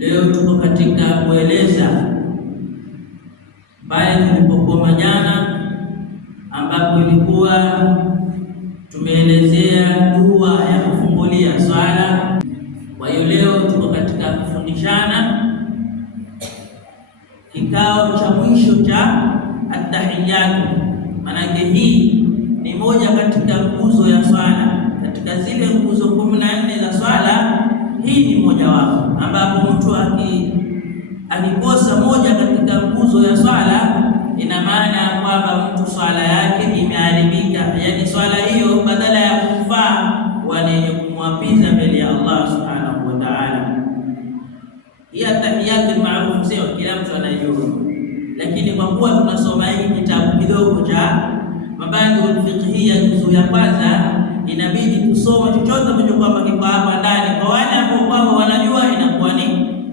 Leo tuko katika kueleza pale tulipokuwa jana, ambapo ilikuwa tumeelezea dua ya kufungulia swala. Kwa hiyo leo tuko katika kufundishana kikao cha mwisho cha at-tahiyatu. Maanake hii ni moja katika nguzo ya swala, katika zile nguzo 14 za swala. Hii ni moja wapo, ambapo mtu akikosa moja katika nguzo ya swala, ina maana kwamba mtu swala yake imeharibika. Yani swala hiyo badala ya kufaa wanenye kumwapiza mbele ya Allah subhanahu wa ta'ala. Hii tahiyatu maarufu, sio kila mtu anajua, lakini kwa kuwa tunasoma hii kitabu kidogo cha mabadi al-fiqhiyya juzu ya kwanza, inabidi tusome chochote ambacho kwamba kiko hapa ndani. Kwa wale ambao kwamba wanajua inakuwa ni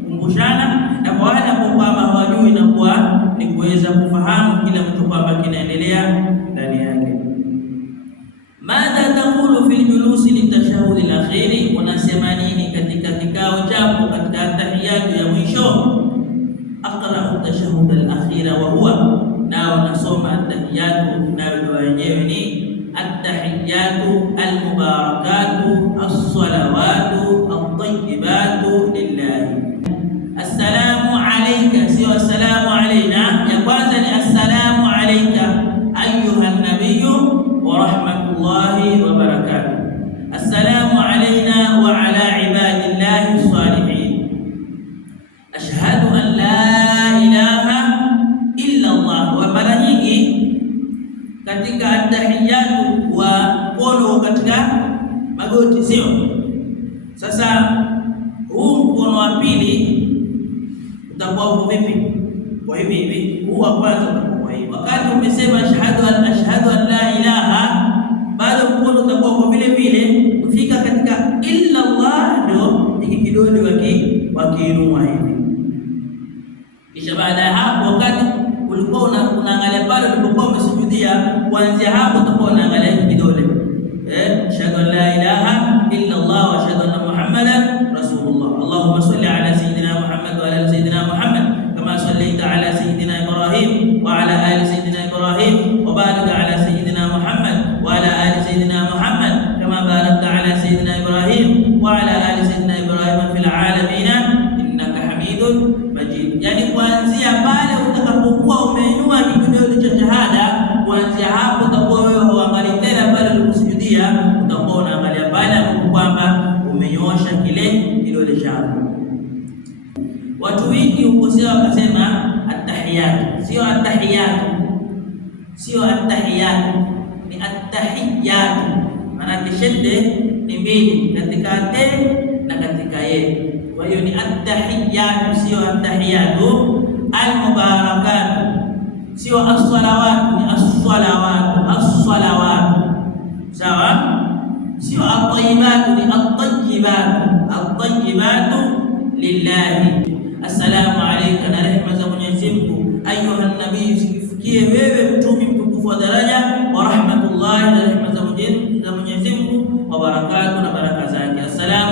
kumbushana, na kwa wale ambao kwamba hawajui inakuwa ni kuweza kufahamu kila mtu kwamba kinaendelea ndani yake. Madha taqulu fil julusi litashahhud al-akhir, unasema nini katika kikao chako katika tahiyatu ya mwisho? Aqra'u tashahhud al-akhir wa huwa, na unasoma tahiyatu, na dua yenyewe ni at-tahiyyatu al-mubarakatu as-salawatu at-tayyibatu lillahi. Assalamu alayka, sio assalamu alayna. Ya kwanza ni assalamu alayka ayuha nabiyyu wa rahmatullahi wa barakatuh. Assalamu alayna wa ala ibadillahi as-salihin. Ashhadu an la ilaha illa Allah. Wa mara nyingi katika at-tahiyatu wa mkono katika magoti, sio? Sasa huu mkono wa pili utakuwa uko vipi? Kwa hivi huu wa kwanza utakuwa hivi. Wakati umesema ashhadu an la ilaha, bado mkono utakuwa kwa vile vile. Kufika katika illa Allah, ndio hiki kidole wakiinua hivi. Kisha baada ya hapo, wakati ulikuwa unaangalia pale ulipokuwa umesujudia, kuanzia hapo utakuwa unaangalia hiki kidole, ashhadu an la ilaha illa Allah wa ashhadu anna Muhammadan rasulullah. Allahumma salli ala sayyidina Muhammad wa ala sayyidina Muhammad kama sallaita ala sayyidina Ibrahim wa ala ali sayyidina Ibrahim wa barik ala sayyidina Muhammad wa ala ali sayyidina Muhammad kama barakta ala sayyidina Ibrahim wa ala ali sayyidina Ibrahim fil alamin innaka Hamidun Majid. Yani kuanzia pale utakapokuwa umeinua kidole cha shahada, kuanzia hapo utakuwa wewe huangalia tena pale uliposujudia, utakuwa unaangalia pale ambapo kwamba umenyosha kile kidole chako. Watu wengi ukosea wakasema at-tahiyatu, sio at-tahiyatu, sio at-tahiyatu, ni at-tahiyatu. Maana shadde ni mbili, katika te na katika ye. Kwa hiyo ni at-tahiyatu, sio at-tahiyatu. Al-mubarakatu, sio as-salawatu, ni as-salawatu, as-salawatu, sawa? Sio at-tayyibatu, ni at-tayyibatu, at-tayyibatu lillahi. Assalamu alayka, na rehema za Mwenyezi Mungu, ayuha nabii, zikifikie wewe mtume mtukufu wa daraja, wa rahmatullahi, na rehema za Mwenyezi Mungu, wa barakatuh, na baraka zake. Assalamu